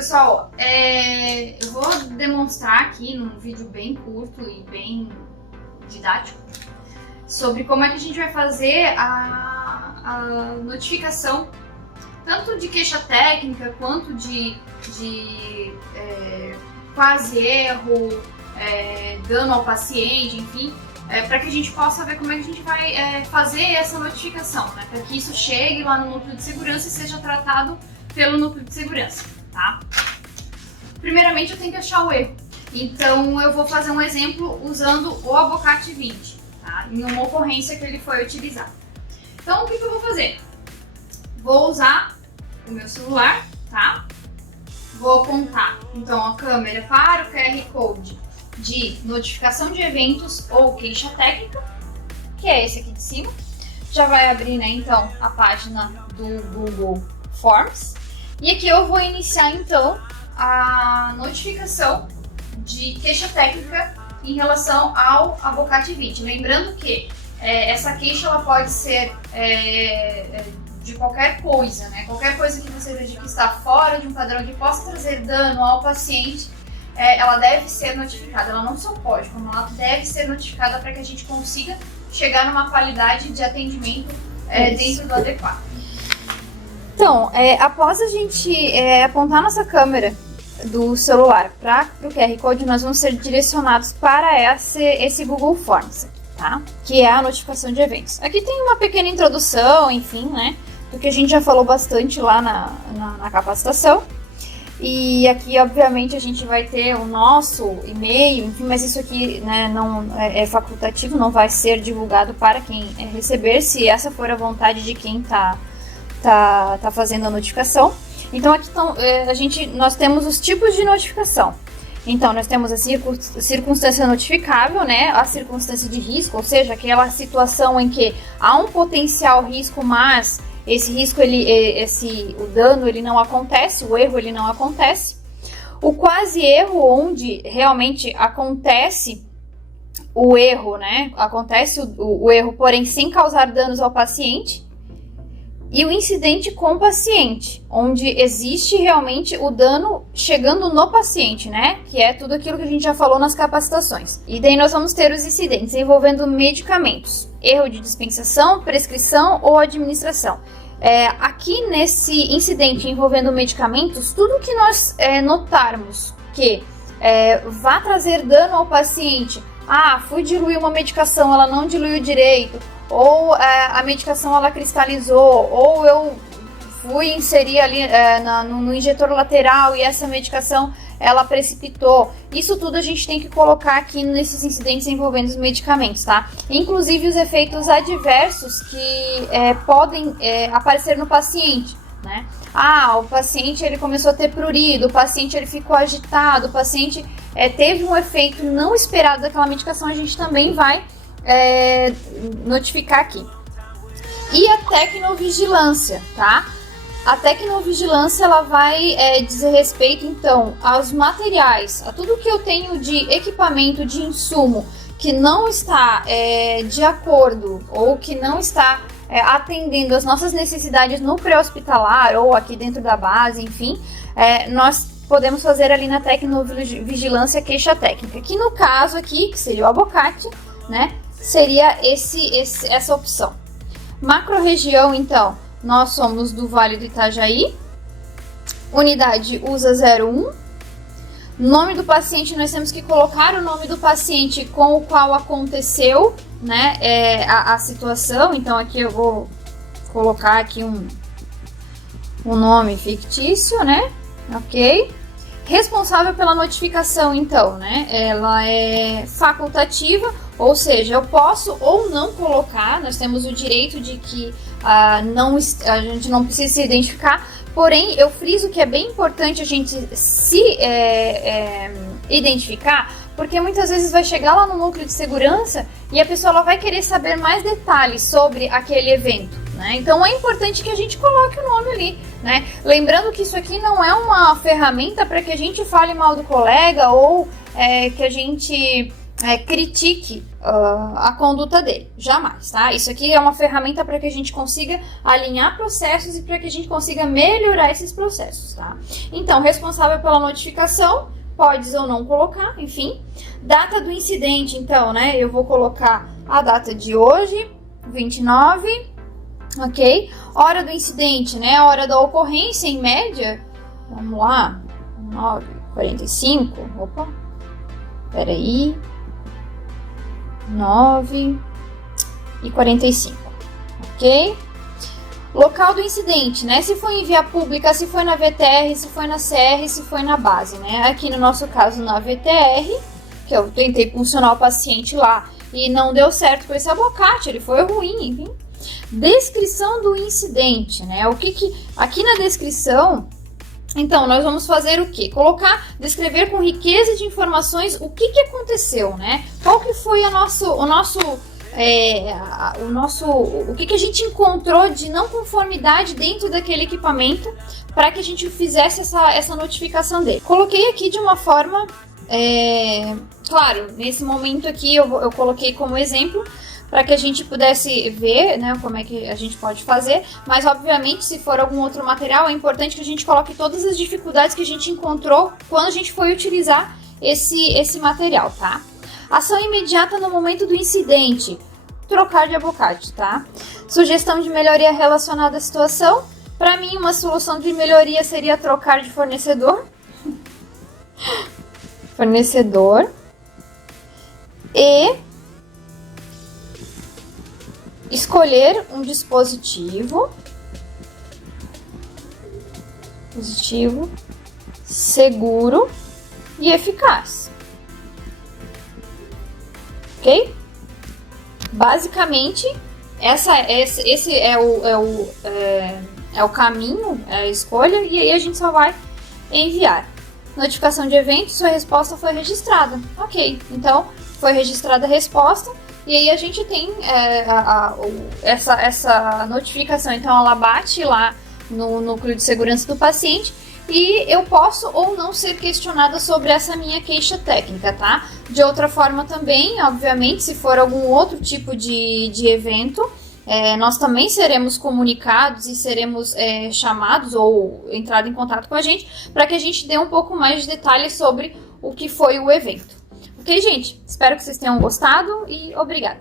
pessoal, eu vou demonstrar aqui num vídeo bem curto e bem didático sobre como é que a gente vai fazer a notificação tanto de queixa técnica quanto de quase erro, dano ao paciente, enfim, para que a gente possa ver como é que a gente vai fazer essa notificação, né? Para que isso chegue lá no núcleo de segurança e seja tratado pelo núcleo de segurança, tá? Primeiramente eu tenho que achar o erro, então eu vou fazer um exemplo usando o Avocate 20, tá? Em uma ocorrência que ele foi utilizado. Então o que eu vou fazer? Vou usar o meu celular, tá? Vou apontar então a câmera para o QR Code de notificação de eventos ou queixa técnica, que é esse aqui de cima. Já vai abrir, né, então, a página do Google Forms. E aqui eu vou iniciar então a notificação de queixa técnica em relação ao Avocate 20. Lembrando que essa queixa ela pode ser de qualquer coisa, né? Qualquer coisa que você veja que está fora de um padrão que possa trazer dano ao paciente, ela deve ser notificada. Ela não só pode, como ela deve ser notificada para que a gente consiga chegar numa qualidade de atendimento dentro do adequado. Então, após a gente apontar nossa câmera do celular para o QR Code, nós vamos ser direcionados para esse Google Forms, tá? Que é a notificação de eventos. Aqui tem uma pequena introdução, enfim, né? Do que a gente já falou bastante lá na capacitação. E aqui, obviamente, a gente vai ter o nosso e-mail, enfim, mas isso aqui, né, não é facultativo, não vai ser divulgado para quem receber, se essa for a vontade de quem tá fazendo a notificação. Então aqui nós temos os tipos de notificação. Então nós temos a circunstância notificável, né, a circunstância de risco, ou seja, aquela situação em que há um potencial risco, mas esse risco, o dano ele não acontece, o erro ele não acontece. O quase erro, onde realmente acontece o erro, né, acontece o erro, porém sem causar danos ao paciente. E o incidente com o paciente, onde existe realmente o dano chegando no paciente, né? Que é tudo aquilo que a gente já falou nas capacitações. E daí nós vamos ter os incidentes envolvendo medicamentos, erro de dispensação, prescrição ou administração. Aqui nesse incidente envolvendo medicamentos, tudo que nós notarmos que vá trazer dano ao paciente, fui diluir uma medicação, ela não diluiu direito, ou a medicação ela cristalizou, ou eu fui inserir ali no injetor lateral e essa medicação ela precipitou. Isso tudo a gente tem que colocar aqui nesses incidentes envolvendo os medicamentos, tá? Inclusive os efeitos adversos que podem aparecer no paciente, né? O paciente ele começou a ter prurido, o paciente ele ficou agitado, o paciente teve um efeito não esperado daquela medicação, a gente também vai notificar aqui. E a tecnovigilância, tá? A tecnovigilância ela vai dizer respeito então aos materiais, a tudo que eu tenho de equipamento, de insumo que não está de acordo ou que não está atendendo às nossas necessidades no pré-hospitalar ou aqui dentro da base, enfim, nós podemos fazer ali na tecnovigilância queixa técnica, que no caso aqui, que seria o Avocate, né, seria essa opção. Macro-região, então, nós somos do Vale do Itajaí, unidade USA 01, nome do paciente, nós temos que colocar o nome do paciente com o qual aconteceu, né, a situação. Então aqui eu vou colocar aqui um nome fictício, né, ok. Responsável pela notificação, então, né, ela é facultativa, ou seja, eu posso ou não colocar, nós temos o direito de que a gente não precisa se identificar, porém eu friso que é bem importante a gente se identificar, porque muitas vezes vai chegar lá no núcleo de segurança e a pessoa ela vai querer saber mais detalhes sobre aquele evento, né? Então é importante que a gente coloque o nome ali, né? Lembrando que isso aqui não é uma ferramenta para que a gente fale mal do colega ou que a gente critique a conduta dele, jamais, tá? Isso aqui é uma ferramenta para que a gente consiga alinhar processos e para que a gente consiga melhorar esses processos, tá? Então, responsável pela notificação, pode ou não colocar, enfim. Data do incidente, então, né? Eu vou colocar a data de hoje, 29, ok? Hora do incidente, né? A hora da ocorrência, em média, vamos lá, 9h45, opa, peraí, 9h45, ok? Local do incidente, né? Se foi em via pública, se foi na VTR, se foi na CR, se foi na base, né? Aqui no nosso caso na VTR, que eu tentei funcionar o paciente lá e não deu certo com esse abocate, ele foi ruim, enfim. Descrição do incidente, né? Aqui na descrição, então, nós vamos fazer o quê? Descrever com riqueza de informações o que aconteceu, né? Qual que foi o que a gente encontrou de não conformidade dentro daquele equipamento para que a gente fizesse essa notificação dele. Coloquei aqui de uma forma, claro, nesse momento aqui eu coloquei como exemplo para que a gente pudesse ver, né, como é que a gente pode fazer, mas obviamente se for algum outro material é importante que a gente coloque todas as dificuldades que a gente encontrou quando a gente foi utilizar esse material, tá? Ação imediata no momento do incidente, trocar de abocate, tá? Sugestão de melhoria relacionada à situação, para mim uma solução de melhoria seria trocar de fornecedor, e escolher um dispositivo seguro e eficaz. Ok? Basicamente, esse é o caminho, é a escolha, e aí a gente só vai enviar. Notificação de evento, sua resposta foi registrada. Ok, então foi registrada a resposta. E aí a gente tem essa notificação, então ela bate lá no núcleo de segurança do paciente e eu posso ou não ser questionada sobre essa minha queixa técnica, tá? De outra forma também, obviamente, se for algum outro tipo de evento, nós também seremos comunicados e seremos chamados ou entrado em contato com a gente para que a gente dê um pouco mais de detalhes sobre o que foi o evento. Ok, gente? Espero que vocês tenham gostado e obrigada!